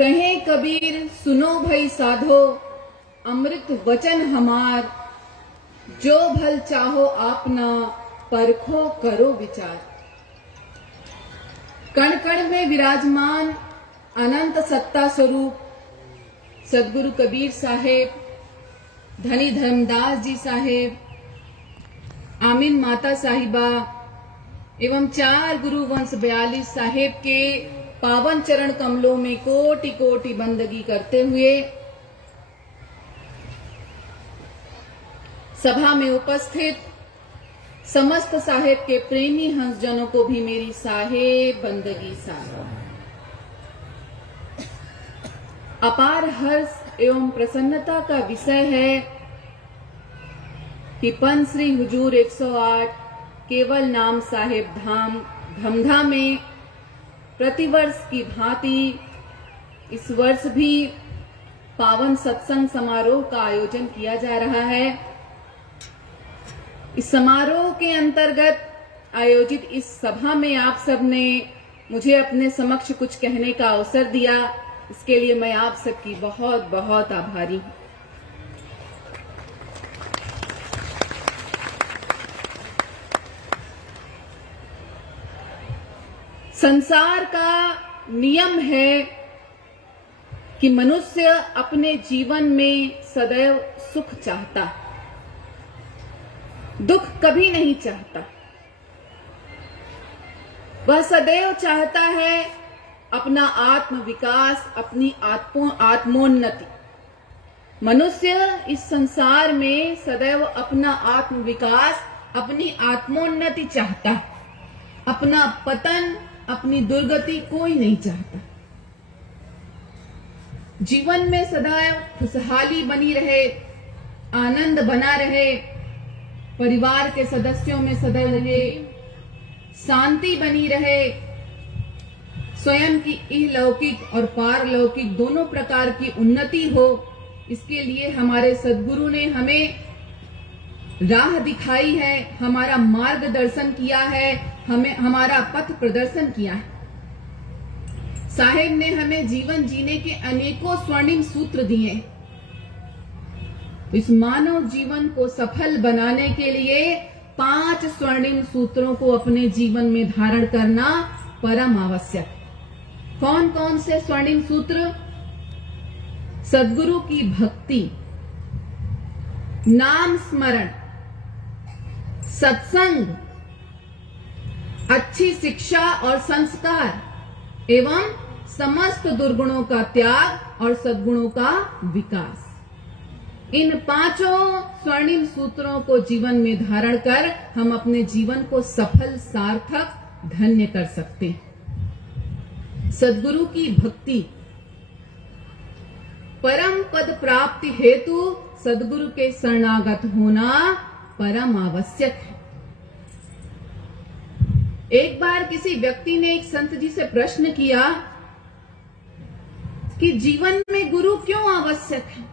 कहे कबीर सुनो भई साधो, अमृत वचन हमार, जो भल चाहो आपना, परखो करो विचार। कण कण में विराजमान अनंत सत्ता स्वरूप सदगुरु कबीर साहेब, धनी धर्मदास जी साहेब, आमीन माता साहिबा एवं 4 गुरु वंश 42 साहेब के पावन चरण कमलों में कोटि कोटि बंदगी करते हुए सभा में उपस्थित समस्त साहेब के प्रेमी हंसजनों को भी मेरी साहेब बंदगी साहेब। अपार हर्ष एवं प्रसन्नता का विषय है कि पंच श्री हुजूर 108 केवल नाम साहेब धाम धमधा में प्रतिवर्ष की भांति इस वर्ष भी पावन सत्संग समारोह का आयोजन किया जा रहा है। इस समारोह के अंतर्गत आयोजित इस सभा में आप सबने मुझे अपने समक्ष कुछ कहने का अवसर दिया, इसके लिए मैं आप सबकी बहुत बहुत आभारी हूं। संसार का नियम है कि मनुष्य अपने जीवन में सदैव सुख चाहता है, दुख कभी नहीं चाहता। वह सदैव चाहता है अपना आत्म विकास, अपनी आत्मोन्नति। मनुष्य इस संसार में सदैव अपना आत्म विकास, अपनी आत्मोन्नति चाहता है। अपना पतन, अपनी दुर्गति कोई नहीं चाहता। जीवन में सदैव खुशहाली बनी रहे, आनंद बना रहे, परिवार के सदस्यों में सदैव रहे, शांति बनी रहे, स्वयं की इहलौकिक और पारलौकिक दोनों प्रकार की उन्नति हो। इसके लिए हमारे सद्गुरु ने हमें राह दिखाई है, हमारा मार्गदर्शन किया है, हमें हमारा पथ प्रदर्शन किया है। साहेब ने हमें जीवन जीने के अनेकों स्वर्णिम सूत्र दिए। इस मानव जीवन को सफल बनाने के लिए 5 स्वर्णिम सूत्रों को अपने जीवन में धारण करना परम आवश्यक। कौन कौन से स्वर्णिम सूत्र? सद्गुरु की भक्ति, नाम स्मरण, सत्संग, अच्छी शिक्षा और संस्कार एवं समस्त दुर्गुणों का त्याग और सद्गुणों का विकास। इन 5 स्वर्णिम सूत्रों को जीवन में धारण कर हम अपने जीवन को सफल, सार्थक, धन्य कर सकते हैं। सद्गुरु की भक्ति, परम पद प्राप्ति हेतु सद्गुरु के शरणागत होना परम आवश्यक है। एक बार किसी व्यक्ति ने एक संत जी से प्रश्न किया कि जीवन में गुरु क्यों आवश्यक है?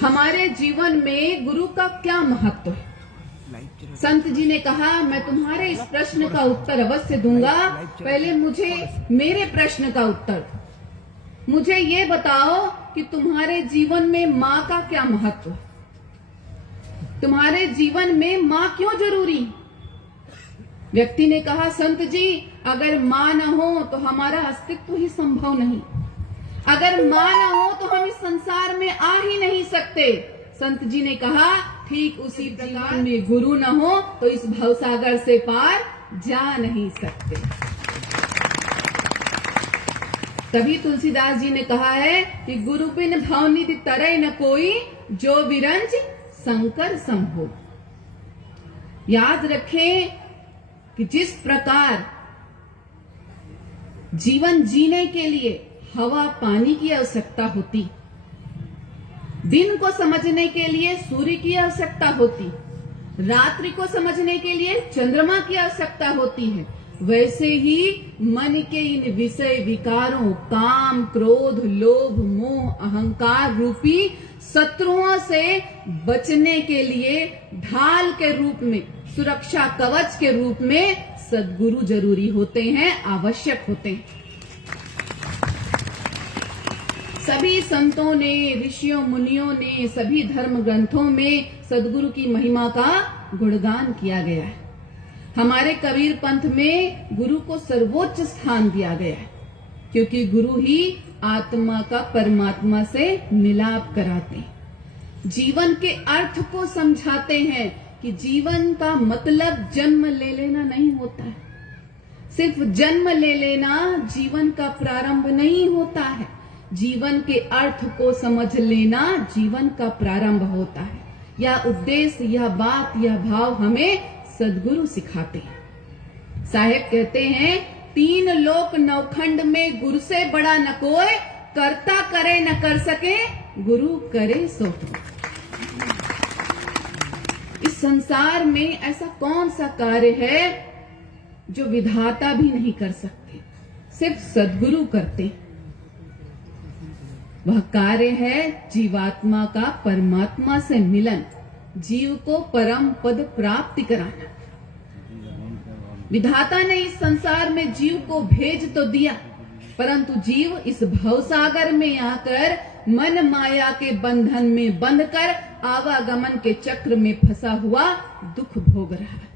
हमारे जीवन में गुरु का क्या महत्व है? संत जी ने कहा, मैं तुम्हारे इस प्रश्न का उत्तर अवश्य दूंगा, पहले मुझे मेरे प्रश्न का उत्तर दो। मुझे ये बताओ कि तुम्हारे जीवन में माँ का क्या महत्व है? तुम्हारे जीवन में माँ क्यों जरूरी है? व्यक्ति ने कहा, संत जी, अगर माँ न हो तो हमारा अस्तित्व ही संभव नहीं। अगर माँ न हो तो हम इस संसार में आ ही नहीं सकते। संत जी ने कहा, ठीक उसी प्रकार में गुरु न हो तो इस भवसागर से पार जा नहीं सकते। तभी तुलसीदास जी ने कहा है कि गुरु बिन भवनिधि तरय न कोई, जो विरंच शंकर सम हो। याद रखें कि जिस प्रकार जीवन जीने के लिए हवा पानी की आवश्यकता होती, दिन को समझने के लिए सूर्य की आवश्यकता होती, रात्रि को समझने के लिए चंद्रमा की आवश्यकता होती है, वैसे ही मन के इन विषय विकारों, काम, क्रोध, लोभ, मोह, अहंकार रूपी शत्रुओं से बचने के लिए ढाल के रूप में, सुरक्षा कवच के रूप में सद्गुरु जरूरी होते हैं, आवश्यक होते हैं। सभी संतों ने, ऋषियों मुनियों ने, सभी धर्म ग्रंथों में सदगुरु की महिमा का गुणगान किया गया है। हमारे कबीर पंथ में गुरु को सर्वोच्च स्थान दिया गया है, क्योंकि गुरु ही आत्मा का परमात्मा से मिलाप कराते हैं, जीवन के अर्थ को समझाते हैं कि जीवन का मतलब जन्म ले लेना नहीं होता है। सिर्फ जन्म ले लेना जीवन का प्रारंभ नहीं होता है। जीवन के अर्थ को समझ लेना जीवन का प्रारंभ होता है। यह उद्देश्य, यह बात, यह भाव हमें सदगुरु सिखाते हैं। साहेब कहते हैं, 3 लोक नवखंड में गुरु से बड़ा न कोई, करता करे न कर सके, गुरु करे सो हो। इस संसार में ऐसा कौन सा कार्य है जो विधाता भी नहीं कर सकते, सिर्फ सदगुरु करते। वह कार्य है जीवात्मा का परमात्मा से मिलन, जीव को परम पद प्राप्ति कराना। विधाता ने इस संसार में जीव को भेज तो दिया, परंतु जीव इस भवसागर में आकर मन माया के बंधन में बंधकर आवागमन के चक्र में फंसा हुआ दुख भोग रहा है।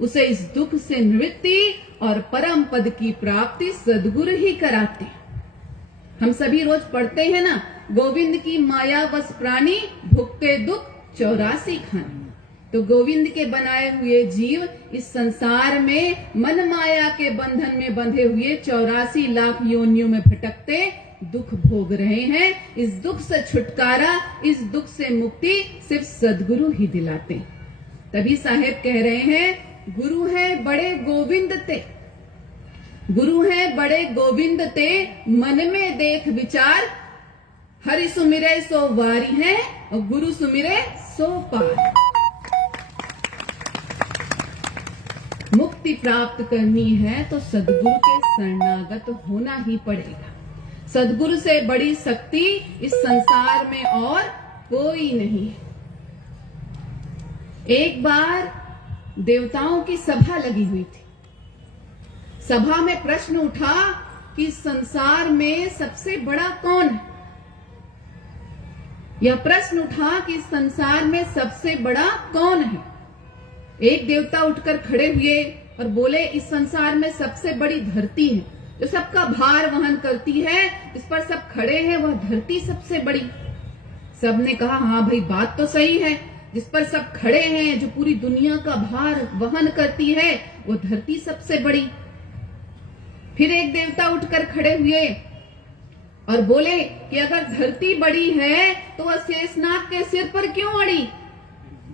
उसे इस दुख से निवृत्ति और परम पद की प्राप्ति सदगुरु ही कराते हैं। हम सभी रोज पढ़ते हैं ना, गोविंद की माया बस प्राणी, भुगते दुख 84 खानी। तो गोविंद के बनाए हुए जीव इस संसार में मन माया के बंधन में बंधे हुए 84 लाख योनियों में भटकते दुख भोग रहे हैं। इस दुख से छुटकारा, इस दुख से मुक्ति सिर्फ सदगुरु ही दिलाते। तभी साहेब कह रहे हैं, गुरु है बड़े गोविंद ते, गुरु है बड़े गोविंद ते, मन में देख विचार, हरि सुमिरे सो वारी है और गुरु सुमिरे सो पार। मुक्ति प्राप्त करनी है तो सदगुरु के शरणागत होना ही पड़ेगा। सदगुरु से बड़ी शक्ति इस संसार में और कोई नहीं है। एक बार देवताओं की सभा लगी हुई थी। सभा में प्रश्न उठा कि संसार में सबसे बड़ा कौन है। यह प्रश्न उठा कि संसार में सबसे बड़ा कौन है। एक देवता उठकर खड़े हुए और बोले, इस संसार में सबसे बड़ी धरती है, जो सबका भार वहन करती है, इस पर सब खड़े हैं, वह धरती सबसे बड़ी। सबने कहा, हाँ भाई बात तो सही है, जिस पर सब खड़े हैं, जो पूरी दुनिया का भार वहन करती है, वो धरती सबसे बड़ी। फिर एक देवता उठकर खड़े हुए और बोले कि अगर धरती बड़ी है तो वह शेषनाग के सिर पर क्यों अड़ी।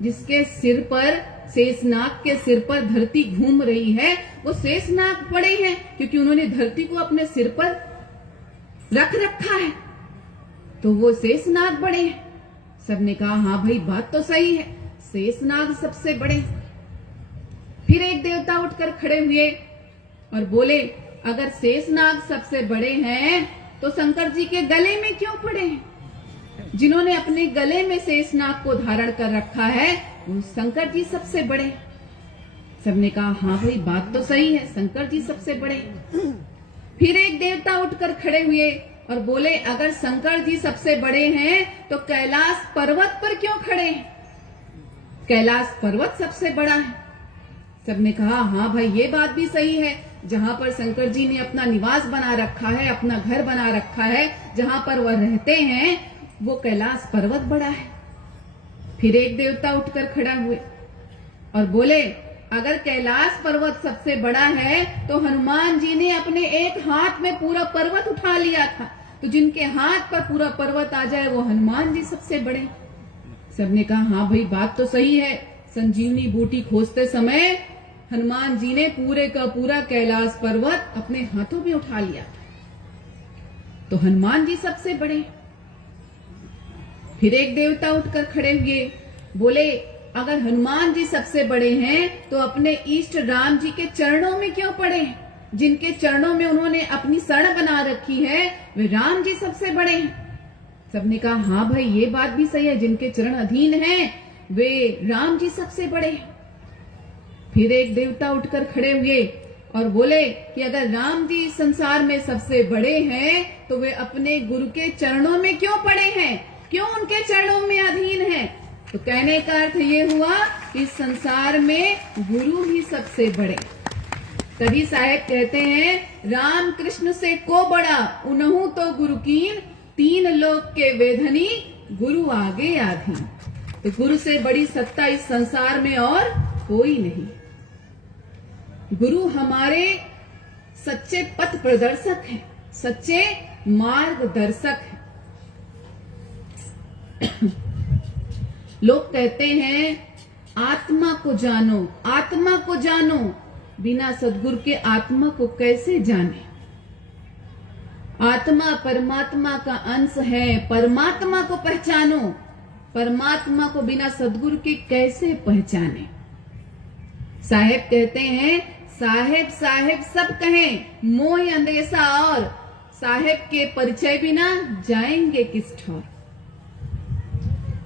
जिसके सिर पर, शेषनाग के सिर पर धरती घूम रही है, वो शेषनाग पड़े हैं, क्योंकि उन्होंने धरती को अपने सिर पर रख रखा है, तो वो शेषनाग बड़े हैं। सबने कहा, हाँ भाई बात तो सही है, शेषनाग सबसे बड़े। फिर एक देवता उठकर खड़े हुए और बोले, अगर शेषनाग सबसे बड़े हैं तो शंकर जी के गले में क्यों पड़े हैं। जिन्होंने अपने गले में शेषनाग को धारण कर रखा है, वो शंकर जी सबसे बड़े। सबने कहा, हाँ भाई बात तो सही है, शंकर जी सबसे बड़े। फिर एक देवता उठकर खड़े हुए और बोले, अगर शंकर जी सबसे बड़े हैं तो कैलाश पर्वत पर क्यों खड़े हैं। कैलाश पर्वत सबसे बड़ा है। सबने कहा, हाँ भाई ये बात भी सही है, जहां पर शंकर जी ने अपना निवास बना रखा है, अपना घर बना रखा है, जहां पर वह रहते हैं, वो कैलाश पर्वत बड़ा है। फिर एक देवता उठकर खड़ा हुए और बोले, अगर कैलाश पर्वत सबसे बड़ा है तो हनुमान जी ने अपने एक हाथ में पूरा पर्वत उठा लिया था, तो जिनके हाथ पर पूरा पर्वत आ जाए वो हनुमान जी सबसे बड़े। सबने कहा, हाँ भाई बात तो सही है, संजीवनी बूटी खोजते समय हनुमान जी ने पूरे का पूरा कैलाश पर्वत अपने हाथों में उठा लिया था, तो हनुमान जी सबसे बड़े। फिर एक देवता उठकर खड़े हुए, बोले, अगर हनुमान जी सबसे बड़े हैं तो अपने इष्ट राम जी के चरणों में क्यों पड़े हैं। जिनके चरणों में उन्होंने अपनी शरण बना रखी है, वे राम जी सबसे बड़े हैं। सबने कहा, हाँ भाई ये बात भी सही है, जिनके चरण अधीन हैं वे राम जी सबसे बड़े हैं। फिर एक देवता उठकर खड़े हुए और बोले कि अगर राम जी इस संसार में सबसे बड़े हैं तो वे अपने गुरु के चरणों में क्यों पड़े हैं, क्यों उनके चरणों में अधीन हैं। तो कहने का अर्थ ये हुआ कि इस संसार में गुरु ही सबसे बड़े। तभी साहेब कहते हैं राम कृष्ण से को बड़ा उनहु तो गुरु कीन, तीन लोक के वेधनी गुरु आगे आधीन। तो गुरु से बड़ी सत्ता इस संसार में और कोई नहीं। गुरु हमारे सच्चे पथ प्रदर्शक हैं, सच्चे मार्गदर्शक हैं। लोग कहते हैं आत्मा को जानो, आत्मा को जानो, बिना सद्गुरु के आत्मा को कैसे जाने। आत्मा परमात्मा का अंश है, परमात्मा को पहचानो, परमात्मा को बिना सद्गुरु के कैसे पहचाने। साहेब कहते हैं साहेब साहेब सब कहें, मोह अंदेशा और साहेब के परिचय बिना जाएंगे किस ठौर।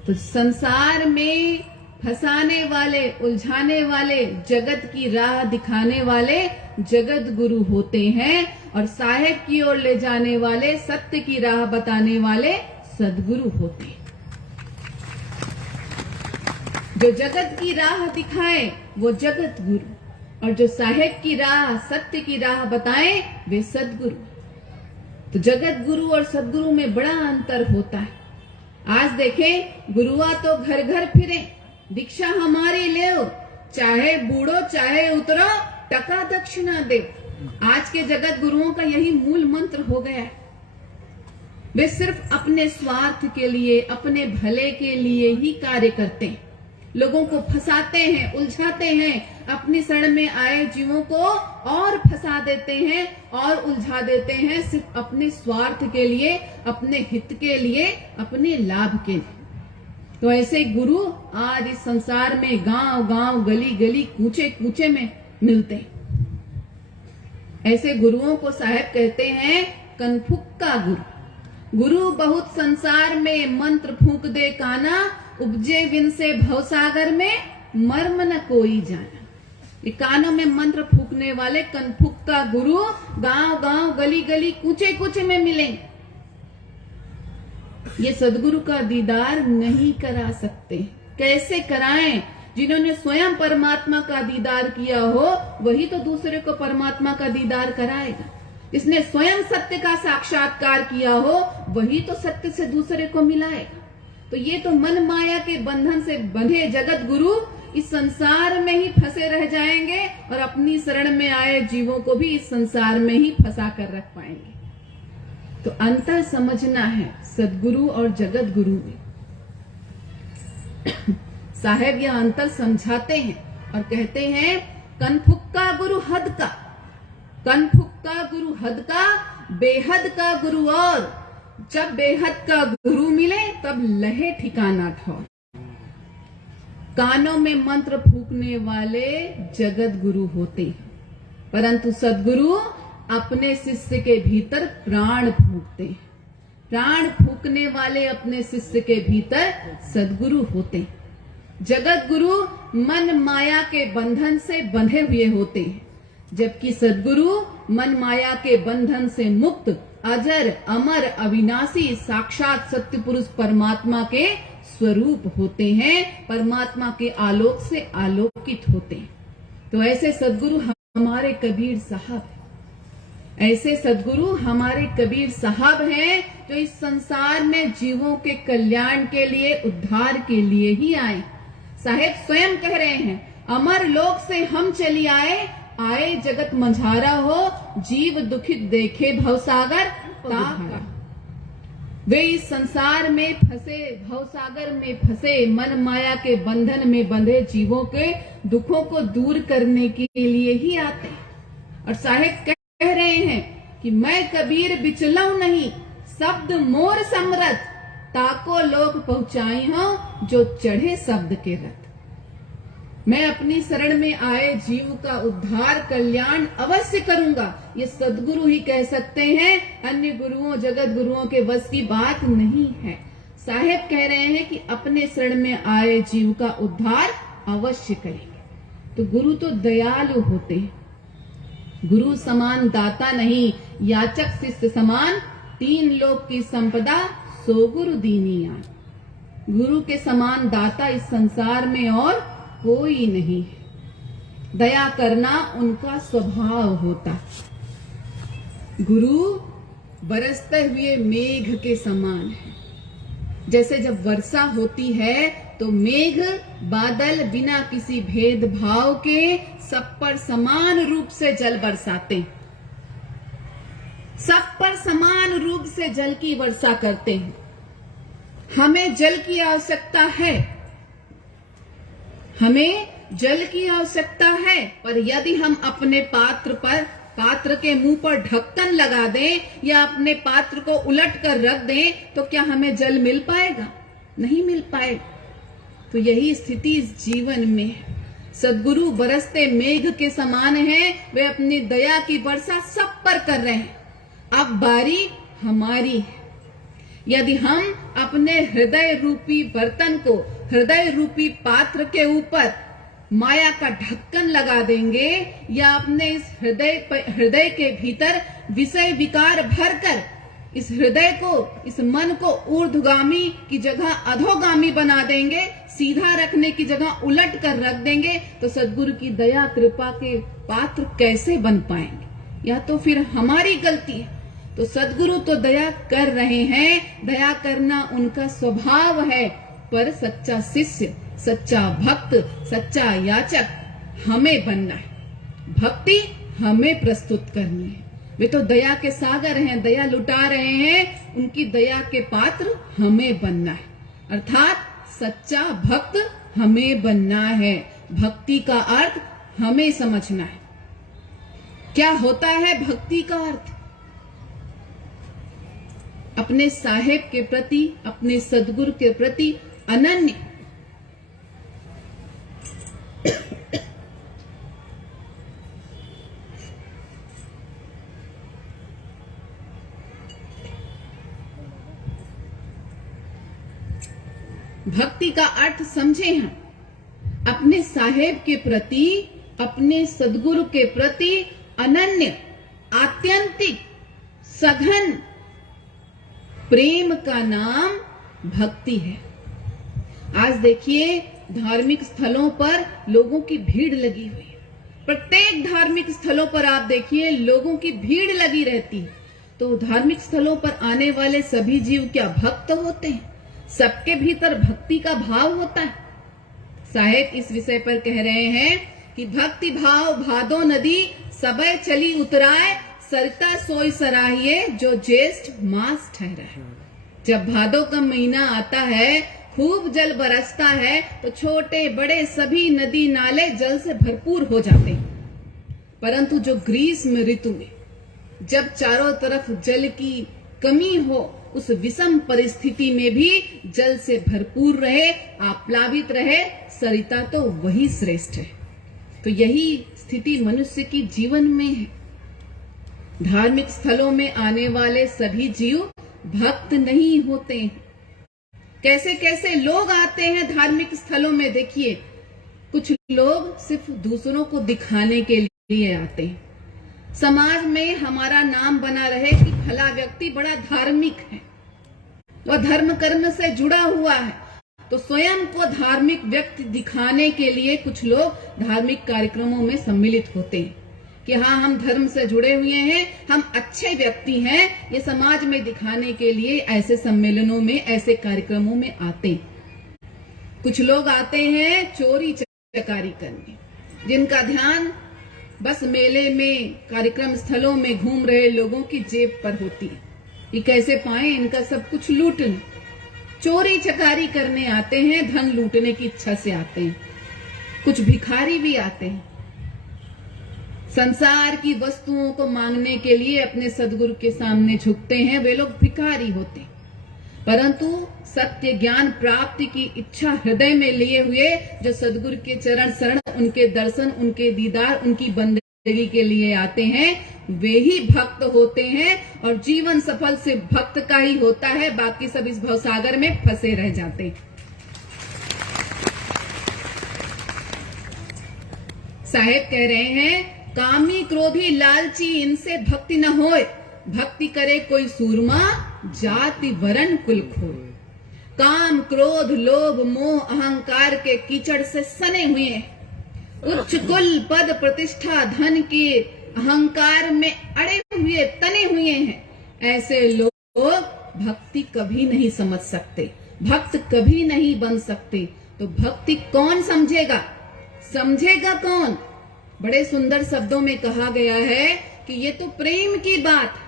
तो संसार में फंसाने वाले, उलझाने वाले, जगत की राह दिखाने वाले जगत गुरु होते हैं और साहेब की ओर ले जाने वाले, सत्य की राह बताने वाले सद्गुरु होते हैं। जो जगत की राह दिखाए वो जगत गुरु और जो साहेब की राह, सत्य की राह बताए वे सद्गुरु। तो जगत गुरु और सद्गुरु में बड़ा अंतर होता है। आज देखें गुरुआ तो घर घर फिरे, दीक्षा हमारी ले, चाहे बूढ़ो चाहे उतरो, टका दक्षिणा दे। आज के जगत गुरुओं का यही मूल मंत्र हो गया है। वे सिर्फ अपने स्वार्थ के लिए, अपने भले के लिए ही कार्य करते हैं, लोगों को फंसाते हैं, उलझाते हैं, अपनी शरण में आए जीवों को और फंसा देते हैं और उलझा देते हैं, सिर्फ अपने स्वार्थ के लिए, अपने हित के लिए, अपने लाभ के लिए। तो ऐसे गुरु आज इस संसार में गांव गांव, गली गली, कूचे कूचे में मिलते हैं। ऐसे गुरुओं को साहेब कहते हैं कनफुक्का गुरु। गुरु बहुत संसार में मंत्र फूंक दे काना, उपजे बिन से भवसागर में मर्म न कोई जाना। ये कानों में मंत्र फूकने वाले कनफुक्का गुरु गांव गांव, गली गली, कूचे कूचे में मिलेंगे। ये सदगुरु का दीदार नहीं करा सकते। कैसे कराएं? जिन्होंने स्वयं परमात्मा का दीदार किया हो वही तो दूसरे को परमात्मा का दीदार कराएगा। जिसने स्वयं सत्य का साक्षात्कार किया हो वही तो सत्य से दूसरे को मिलाएगा। तो ये तो मन माया के बंधन से बंधे जगत गुरु इस संसार में ही फंसे रह जाएंगे और अपनी शरण में आए जीवों को भी इस संसार में ही फंसा कर रख पाएंगे। तो अंतर समझना है सदगुरु और जगत गुरु में। साहेब यह अंतर समझाते हैं और कहते हैं कनफुक्का गुरु हद का, कनफुक्का गुरु हद का, बेहद का गुरु और जब बेहद का गुरु मिले तब लहे ठिकाना ठौर। कानों में मंत्र फूकने वाले जगत गुरु होते हैं, परंतु सदगुरु अपने शिष्य के भीतर प्राण फूकते हैं। प्राण फूकने वाले अपने शिष्य के भीतर सदगुरु होते हैं। जगत गुरु मन माया के बंधन से बंधे हुए होते हैं, जबकि सदगुरु मन माया के बंधन से मुक्त, अजर, अमर, अविनाशी, साक्षात सत्य पुरुष परमात्मा के स्वरूप होते हैं, परमात्मा के आलोक से आलोकित होते हैं। तो ऐसे सदगुरु हमारे कबीर साहब हैं। ऐसे सदगुरु हमारे कबीर साहब हैं जो इस संसार में जीवों के कल्याण के लिए, उद्धार के लिए ही आए। साहेब स्वयं कह रहे हैं अमर लोक से हम चली आए, आए जगत मझारा हो, जीव दुखित देखे भवसागर ताका। वे इस संसार में फंसे, भवसागर में फंसे, मन माया के बंधन में बंधे जीवों के दुखों को दूर करने के लिए ही आते हैं। और साहेब कह रहे हैं कि मैं कबीर बिचलऊं नहीं, शब्द मोर समरथ, ताको लोग पहुंचाई हो जो चढ़े शब्द के रथ। मैं अपनी शरण में आए जीव का उद्धार, कल्याण अवश्य करूंगा। ये सदगुरु ही कह सकते हैं, अन्य गुरुओं, जगत गुरुओं के वश की बात नहीं है। साहेब कह रहे हैं कि अपने शरण में आए जीव का उद्धार अवश्य करेंगे। तो गुरु तो दयालु होते हैं, गुरु समान दाता नहीं, याचक शिष्य समान, 3 लोक की संपदा सो गुरु दीनी आन। गुरु के समान दाता इस संसार में और कोई नहीं। दया करना उनका स्वभाव होता। गुरु बरसते हुए मेघ के समान है। जैसे जब वर्षा होती है तो मेघ बादल बिना किसी भेदभाव के सब पर समान रूप से जल बरसाते, सब पर समान रूप से जल की वर्षा करते हैं। हमें जल की आवश्यकता है, हमें जल की आवश्यकता है, पर यदि हम अपने पात्र के मुंह पर ढक्कन लगा दें या अपने पात्र को उलट कर रख दें तो क्या हमें जल मिल पाएगा? नहीं मिल पाएगा। तो यही स्थिति इस जीवन में है। सद्गुरु बरसते मेघ के समान हैं, वे अपनी दया की वर्षा सब पर कर रहे हैं। अब बारी हमारी है। यदि हम अपने हृदय रूपी बर्तन को, हृदय रूपी पात्र के ऊपर माया का ढक्कन लगा देंगे या अपने इस हृदय के भीतर विषय विकार भरकर इस हृदय को, इस मन को ऊर्ध्वगामी की जगह अधोगामी बना देंगे, सीधा रखने की जगह उलट कर रख देंगे, तो सद्गुरु की दया कृपा के पात्र कैसे बन पाएंगे? या तो फिर हमारी गलती है। तो सद्गुरु तो दया कर रहे हैं, दया करना उनका स्वभाव है, पर सच्चा शिष्य, सच्चा भक्त, सच्चा याचक हमें बनना है। भक्ति हमें प्रस्तुत करनी है। वे तो दया के सागर हैं, दया लुटा रहे हैं, उनकी दया के पात्र हमें बनना है। अर्थात सच्चा भक्त हमें बनना है। भक्ति का अर्थ हमें समझना है। क्या होता है भक्ति का अर्थ? अपने साहेब के प्रति, अपने सद्गुरु के प्रति अनन्य भक्ति का अर्थ समझे हम। अपने साहेब के प्रति, अपने सद्गुरु के प्रति अनन्य, आत्यंतिक, सघन प्रेम का नाम भक्ति है। आज देखिए धार्मिक स्थलों पर लोगों की भीड़ लगी हुई है। प्रत्येक धार्मिक स्थलों पर आप देखिए लोगों की भीड़ लगी रहती है। तो धार्मिक स्थलों पर आने वाले सभी जीव क्या भक्त होते हैं? सबके भीतर भक्ति का भाव होता है। साहेब इस विषय पर कह रहे हैं कि भक्ति भाव भादो नदी सबय चली उतराए, सरिता सोई सराहिए जो ज्येष्ठ मास ठहरा है। जब भादो का महीना आता है, खूब जल बरसता है, तो छोटे बड़े सभी नदी नाले जल से भरपूर हो जाते हैं। परंतु जो ग्रीष्म ऋतु में जब चारों तरफ जल की कमी हो, उस विषम परिस्थिति में भी जल से भरपूर रहे, आप्लावित रहे, सरिता तो वही श्रेष्ठ है। तो यही स्थिति मनुष्य की जीवन में है। धार्मिक स्थलों में आने वाले सभी जीव भक्त नहीं होते हैं। कैसे कैसे लोग आते हैं धार्मिक स्थलों में, देखिए कुछ लोग सिर्फ दूसरों को दिखाने के लिए आते हैं। समाज में हमारा नाम बना रहे कि फला व्यक्ति बड़ा धार्मिक है, वह धर्म कर्म से जुड़ा हुआ है, तो स्वयं को धार्मिक व्यक्ति दिखाने के लिए कुछ लोग धार्मिक कार्यक्रमों में सम्मिलित होते हैं कि हाँ हम धर्म से जुड़े हुए हैं, हम अच्छे व्यक्ति हैं। ये समाज में दिखाने के लिए ऐसे सम्मेलनों में, ऐसे कार्यक्रमों में आते हैं। कुछ लोग आते हैं चोरी चकारी करने, जिनका ध्यान बस मेले में, कार्यक्रम स्थलों में घूम रहे लोगों की जेब पर होती है। ये कैसे पाए इनका सब कुछ लूट लें। चोरी चकारी करने आते हैं, धन लूटने की इच्छा से आते हैं। कुछ भिखारी भी आते हैं, संसार की वस्तुओं को मांगने के लिए अपने सद्गुरु के सामने झुकते हैं। वे लोग भिखारी होते हैं, परंतु सत्य ज्ञान प्राप्ति की इच्छा हृदय में लिए हुए जो सद्गुरु के चरण शरण, उनके दर्शन, उनके दीदार, उनकी बंदगी के लिए आते हैं, वे ही भक्त होते हैं। और जीवन सफल से भक्त का ही होता है, बाकी सब इस भवसागर में फंसे रह जाते हैं। साहेब कह रहे हैं कामी क्रोधी लालची इनसे भक्ति न होए, भक्ति करे कोई सूरमा जाति वरण कुल खोए। काम क्रोध लोभ मोह अहंकार के कीचड़ से सने हुए हैं, उच्च कुल पद प्रतिष्ठा धन के अहंकार में अड़े हुए तने हुए हैं। ऐसे लोग भक्ति कभी नहीं समझ सकते, भक्त कभी नहीं बन सकते। तो भक्ति कौन समझेगा, समझेगा कौन? बड़े सुंदर शब्दों में कहा गया है कि ये तो प्रेम की बात,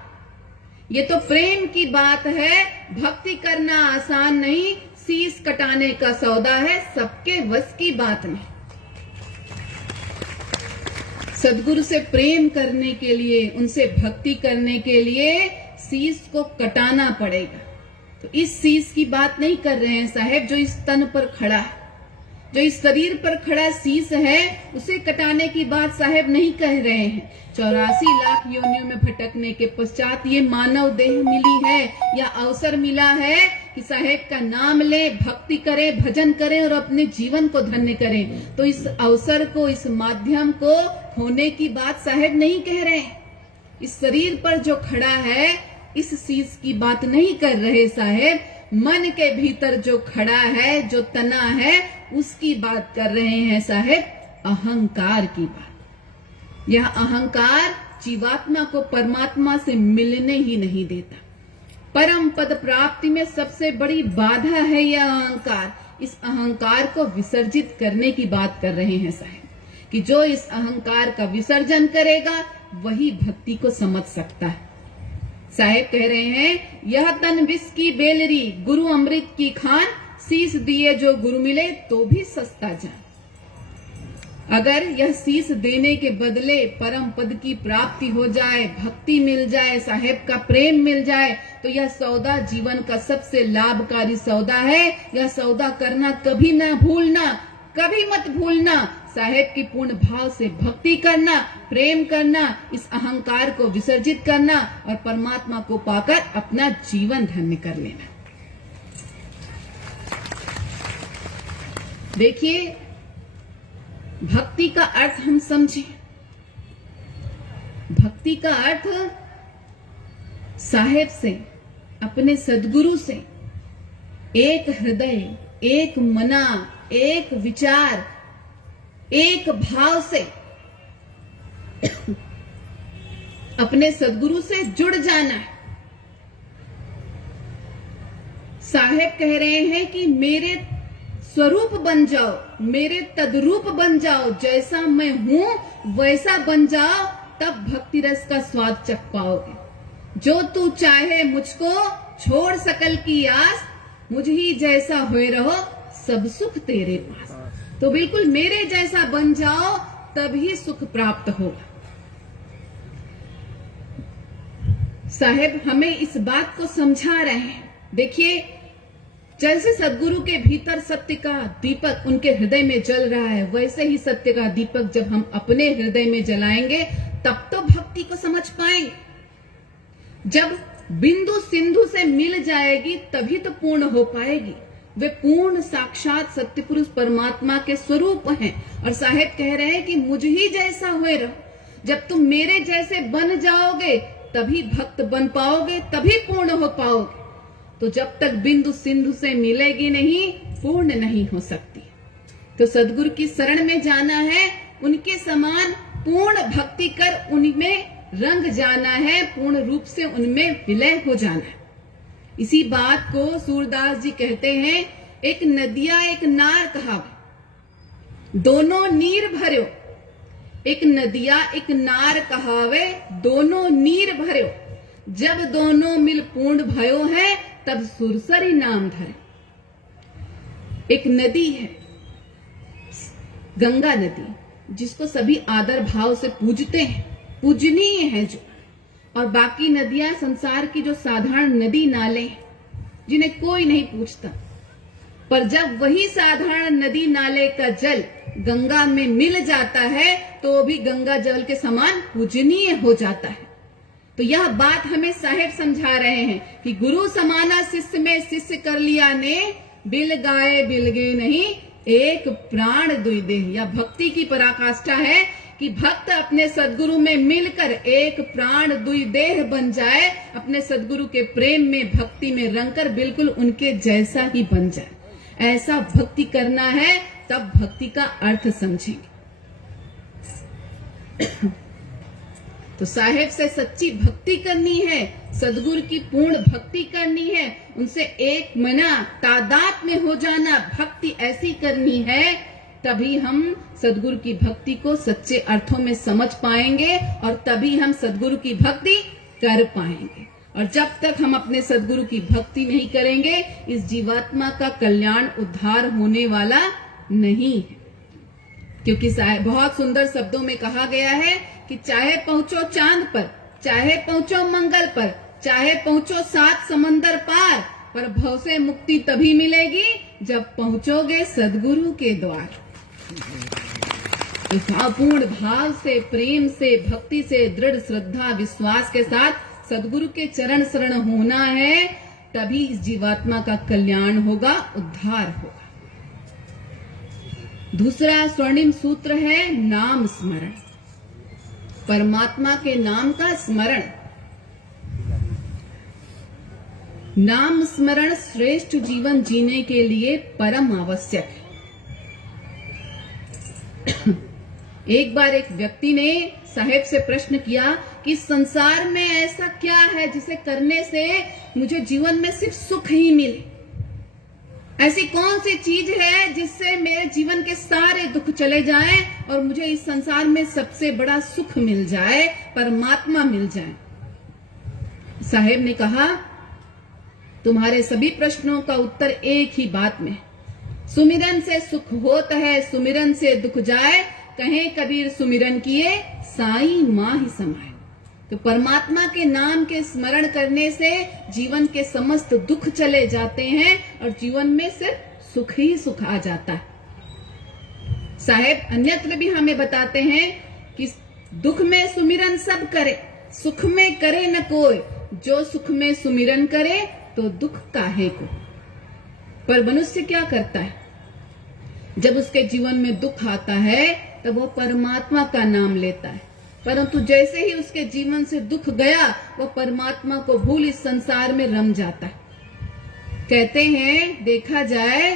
ये तो प्रेम की बात है। भक्ति करना आसान नहीं, शीश कटाने का सौदा है, सबके वश की बात नहीं। सदगुरु से प्रेम करने के लिए, उनसे भक्ति करने के लिए शीश को कटाना पड़ेगा। तो इस शीश की बात नहीं कर रहे हैं साहेब, जो इस तन पर खड़ा है, जो इस शरीर पर खड़ा शीश है, उसे कटाने की बात साहेब नहीं कह रहे हैं। 84 लाख योनियों में भटकने के पश्चात ये मानव देह मिली है, या अवसर मिला है कि साहेब का नाम ले, भक्ति करें, भजन करें और अपने जीवन को धन्य करें। तो इस अवसर को, इस माध्यम को होने की बात साहेब नहीं कह रहे हैं। इस शरीर पर जो खड़ा है, इस शीश की बात नहीं कर रहे साहेब। मन के भीतर जो खड़ा है, जो तना है, उसकी बात कर रहे हैं साहेब, अहंकार की बात। यह अहंकार जीवात्मा को परमात्मा से मिलने ही नहीं देता। परम पद प्राप्ति में सबसे बड़ी बाधा है यह अहंकार। इस अहंकार को विसर्जित करने की बात कर रहे हैं साहेब, कि जो इस अहंकार का विसर्जन करेगा वही भक्ति को समझ सकता है। साहेब कह रहे हैं, यह तन विष की बेलरी, गुरु अमृत की खान, शीश दिए जो गुरु मिले तो भी सस्ता जान। अगर यह शीश देने के बदले परम पद की प्राप्ति हो जाए, भक्ति मिल जाए, साहेब का प्रेम मिल जाए, तो यह सौदा जीवन का सबसे लाभकारी सौदा है। यह सौदा करना कभी ना भूलना, कभी मत भूलना। साहेब की पूर्ण भाव से भक्ति करना, प्रेम करना, इस अहंकार को विसर्जित करना और परमात्मा को पाकर अपना जीवन धन्य कर लेना। देखिए, भक्ति का अर्थ हम समझें। भक्ति का अर्थ साहेब से, अपने सदगुरु से एक हृदय, एक मना, एक विचार, एक भाव से अपने सदगुरु से जुड़ जाना है। साहेब कह रहे हैं कि मेरे स्वरूप बन जाओ, मेरे तद्रूप बन जाओ, जैसा मैं हूं वैसा बन जाओ, तब भक्ति रस का स्वाद चख पाओगे। जो तू चाहे मुझको, छोड़ सकल की आस, मुझ ही जैसा हुए रहो, सब सुख तेरे पास। तो बिल्कुल मेरे जैसा बन जाओ, तभी सुख प्राप्त होगा। साहेब हमें इस बात को समझा रहे हैं। देखिए, जैसे सदगुरु के भीतर सत्य का दीपक उनके हृदय में जल रहा है, वैसे ही सत्य का दीपक जब हम अपने हृदय में जलाएंगे, तब तो भक्ति को समझ पाएंगे। जब बिंदु सिंधु से मिल जाएगी, तभी तो पूर्ण हो पाएगी। वे पूर्ण साक्षात सत्य पुरुष परमात्मा के स्वरूप हैं। और साहेब कह रहे हैं कि मुझ ही जैसा हुए रहो। जब तुम मेरे जैसे बन जाओगे, तभी भक्त बन पाओगे, तभी पूर्ण हो पाओगे। तो जब तक बिंदु सिंधु से मिलेगी नहीं, पूर्ण नहीं हो सकती। तो सदगुरु की शरण में जाना है, उनके समान पूर्ण भक्ति कर उनमें रंग जाना है, पूर्ण रूप से उनमें विलय हो जाना है। इसी बात को सूरदास जी कहते हैं, एक नदिया एक नार कहावे, दोनों नीर भर्यो। एक नदिया एक नार कहावे, दोनों नीर भर्यो। जब दोनों मिल पूर्ण भयो है, तब सुरसरी नाम धरे। एक नदी है, गंगा नदी, जिसको सभी आदर भाव से पूजते हैं, पूजनीय है जो। और बाकी नदियां संसार की जो साधारण नदी नाले हैं, जिन्हें कोई नहीं पूछता, पर जब वही साधारण नदी नाले का जल गंगा में मिल जाता है, तो वो भी गंगा जल के समान पूजनीय हो जाता है। तो यह बात हमें साहेब समझा रहे हैं कि गुरु समाना शिष्य में शिष्य कर लिया ने, बिल गाए बिल गे नहीं, एक प्राण दुई देह। या भक्ति की पराकाष्ठा है, कि भक्त अपने सदगुरु में मिलकर एक प्राण दुई देह बन जाए, अपने सदगुरु के प्रेम में भक्ति में रंगकर बिल्कुल उनके जैसा ही बन जाए। ऐसा भक्ति करना है, तब भक्ति का अर्थ समझेंगे। तो साहेब से सच्ची भक्ति करनी है, सदगुरु की पूर्ण भक्ति करनी है, उनसे एक मना तादाद में हो जाना, भक्ति ऐसी करनी है, तभी हम सदगुरु की भक्ति को सच्चे अर्थों में समझ पाएंगे और तभी हम सदगुरु की भक्ति कर पाएंगे। और जब तक हम अपने सदगुरु की भक्ति नहीं करेंगे, इस जीवात्मा का कल्याण उद्धार होने वाला नहीं है। क्योंकि बहुत सुंदर शब्दों में कहा गया है कि चाहे पहुंचो चांद पर, चाहे पहुंचो मंगल पर, चाहे पहुंचो 7 समंदर पार, पर भव से मुक्ति तभी मिलेगी जब पहुंचोगे सदगुरु के द्वार। पूर्ण भाव से, प्रेम से, भक्ति से, दृढ़ श्रद्धा विश्वास के साथ सदगुरु के चरण शरण होना है, तभी इस जीवात्मा का कल्याण होगा, उद्धार होगा। दूसरा स्वर्णिम सूत्र है नाम स्मरण, परमात्मा के नाम का स्मरण। नाम स्मरण श्रेष्ठ जीवन जीने के लिए परम आवश्यक है। एक बार एक व्यक्ति ने साहेब से प्रश्न किया कि संसार में ऐसा क्या है जिसे करने से मुझे जीवन में सिर्फ सुख ही मिले? ऐसी कौन सी चीज है जिससे मेरे जीवन के सारे दुख चले जाएं और मुझे इस संसार में सबसे बड़ा सुख मिल जाए, परमात्मा मिल जाए? साहेब ने कहा, तुम्हारे सभी प्रश्नों का उत्तर एक ही बात में, सुमिरन से सुख होता है, सुमिरन से दुख जाए, कहे कबीर सुमिरन किए साई मां ही समाए। तो परमात्मा के नाम के स्मरण करने से जीवन के समस्त दुख चले जाते हैं और जीवन में सिर्फ सुख ही सुख आ जाता है। साहेब अन्यत्र भी हमें बताते हैं कि दुख में सुमिरन सब करे, सुख में करे न कोई, जो सुख में सुमिरन करे तो दुख काहे को। पर मनुष्य क्या करता है? जब उसके जीवन में दुख आता है तब वो परमात्मा का नाम लेता है, परंतु जैसे ही उसके जीवन से दुख गया, वो परमात्मा को भूल इस संसार में रम जाता है। कहते हैं देखा जाए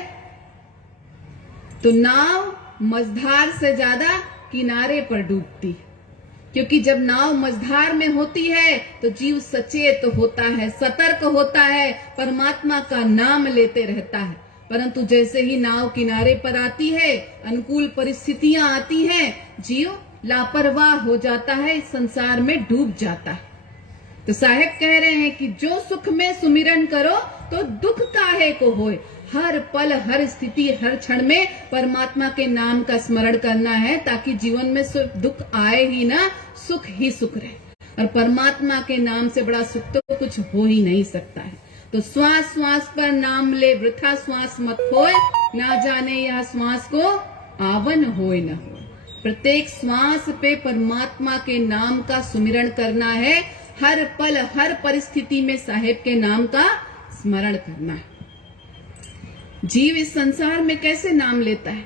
तो नाव मझधार से ज्यादा किनारे पर डूबती है, क्योंकि जब नाव मझधार में होती है तो जीव सचेत होता है, सतर्क होता है, परमात्मा का नाम लेते रहता है। परंतु जैसे ही नाव किनारे पर आती है, अनुकूल परिस्थितियां आती हैं, जीव लापरवाह हो जाता है, इस संसार में डूब जाता है। तो साहेब कह रहे हैं कि जो सुख में सुमिरन करो तो दुख काहे को होए। हर पल, हर स्थिति, हर क्षण में परमात्मा के नाम का स्मरण करना है, ताकि जीवन में सिर्फ दुख आए ही ना, सुख ही सुख रहे। और परमात्मा के नाम से बड़ा सुख तो कुछ हो ही नहीं सकता है। तो श्वास श्वास पर नाम ले, वृथा श्वास मत होए, ना जाने यह श्वास को आवन होए न हो। प्रत्येक श्वास पे परमात्मा के नाम का सुमिरन करना है, हर पल, हर परिस्थिति में साहेब के नाम का स्मरण करना है। जीव इस संसार में कैसे नाम लेता है,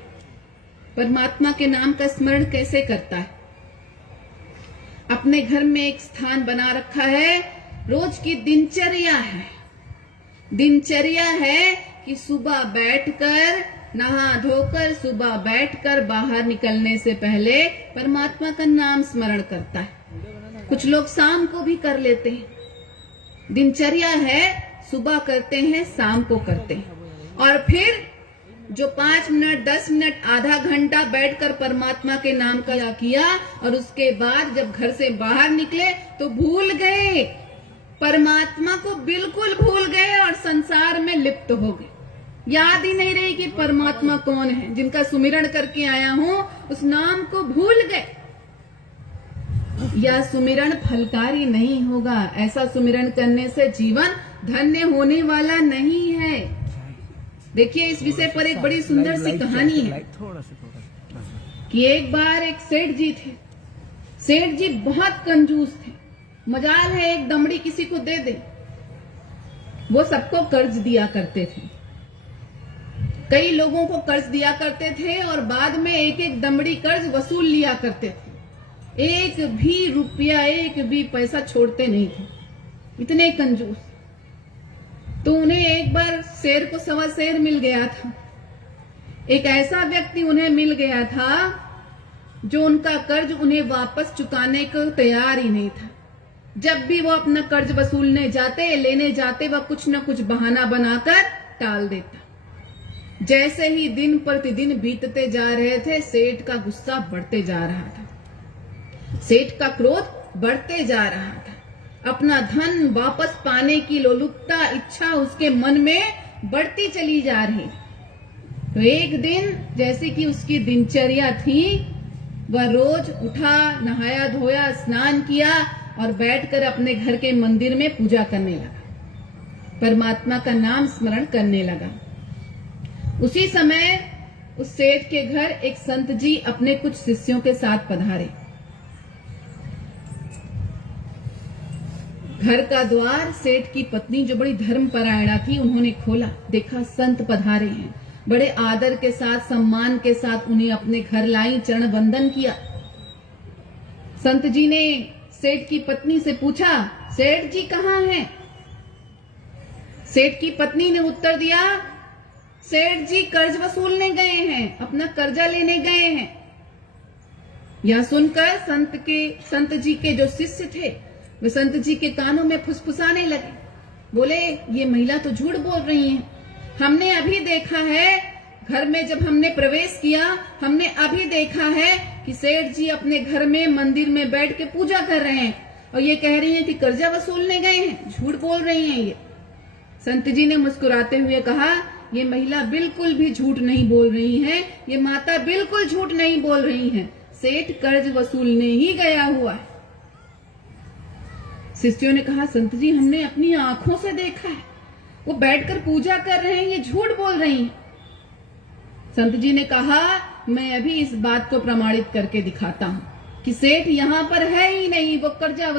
परमात्मा के नाम का स्मरण कैसे करता है? अपने घर में एक स्थान बना रखा है, रोज की दिनचर्या है। दिनचर्या है कि सुबह बैठकर, नहा धोकर, सुबह बैठकर बाहर निकलने से पहले परमात्मा का नाम स्मरण करता है। कुछ लोग शाम को भी कर लेते हैं। दिनचर्या है, सुबह करते हैं, शाम को करते हैं। और फिर जो 5 मिनट, 10 मिनट, आधा घंटा बैठकर परमात्मा के नाम का किया, और उसके बाद जब घर से बाहर निकले तो भूल गए, परमात्मा को बिल्कुल भूल गए और संसार में लिप्त हो गए। याद ही नहीं रही कि परमात्मा कौन है, जिनका सुमिरन करके आया हूं, उस नाम को भूल गए। यह सुमिरन फलकारी नहीं होगा। ऐसा सुमिरन करने से जीवन धन्य होने वाला नहीं है। देखिए, इस विषय पर एक बड़ी सुंदर सी कहानी है कि एक बार एक सेठ जी थे। सेठ जी बहुत कंजूस थे। मजाल है एक दमड़ी किसी को दे दे, वो सबको कर्ज दिया करते थे। कई लोगों को कर्ज दिया करते थे और बाद में एक एक दमड़ी कर्ज वसूल लिया करते थे। एक भी रुपया, एक भी पैसा छोड़ते नहीं थे, इतने कंजूस। तो उन्हें एक बार शेर को सवा शेर मिल गया था। एक ऐसा व्यक्ति उन्हें मिल गया था जो उनका कर्ज उन्हें वापस चुकाने को तैयार ही नहीं था। जब भी वो अपना कर्ज वसूलने जाते, लेने जाते, वह कुछ न कुछ बहाना बनाकर टाल देता। जैसे ही दिन प्रतिदिन बीतते जा रहे थे, सेठ का गुस्सा बढ़ते जा रहा था, सेठ का क्रोध बढ़ते जा रहा था। अपना धन वापस पाने की लोलुपता, इच्छा उसके मन में बढ़ती चली जा रही। तो एक दिन, जैसे कि उसकी दिनचर्या थी, वह रोज उठा, नहाया धोया, स्नान किया और बैठकर अपने घर के मंदिर में पूजा करने लगा, परमात्मा का नाम स्मरण करने लगा। उसी समय उस सेठ के घर एक संत जी अपने कुछ शिष्यों के साथ पधारे। घर का द्वार सेठ की पत्नी, जो बड़ी धर्मपरायणा थी, उन्होंने खोला। देखा संत पधारे हैं। बड़े आदर के साथ, सम्मान के साथ उन्हें अपने घर लाई, चरण वंदन किया। संत जी ने सेठ की पत्नी से पूछा, सेठ जी कहाँ हैं? सेठ की पत्नी ने उत्तर दिया, सेठ जी कर्ज वसूलने गए हैं, अपना कर्जा लेने गए हैं। यह सुनकर संत जी के जो शिष्य थे, वे संत जी के कानों में फुसफुसाने लगे। बोले, ये महिला तो झूठ बोल रही है। हमने अभी देखा है, घर में जब हमने प्रवेश किया, हमने अभी देखा है कि सेठ जी अपने घर में मंदिर में बैठ के पूजा कर रहे हैं और ये कह रही हैं कि कर्जा वसूलने गए हैं। झूठ बोल रही हैं ये। संत जी ने मुस्कुराते हुए कहा, ये महिला बिल्कुल भी झूठ नहीं बोल रही है, ये माता बिल्कुल झूठ नहीं बोल रही है। सेठ कर्ज वसूलने ही गया हुआ है। शिष्यों ने कहा, संत जी हमने अपनी आंखों से देखा है, वो बैठकर पूजा कर रहे हैं, ये झूठ बोल रही हैं। संत जी ने कहा, मैं अभी इस बात को प्रमाणित करके दिखाता हूं कि सेठ यहां पर है ही नहीं, वो कर्जा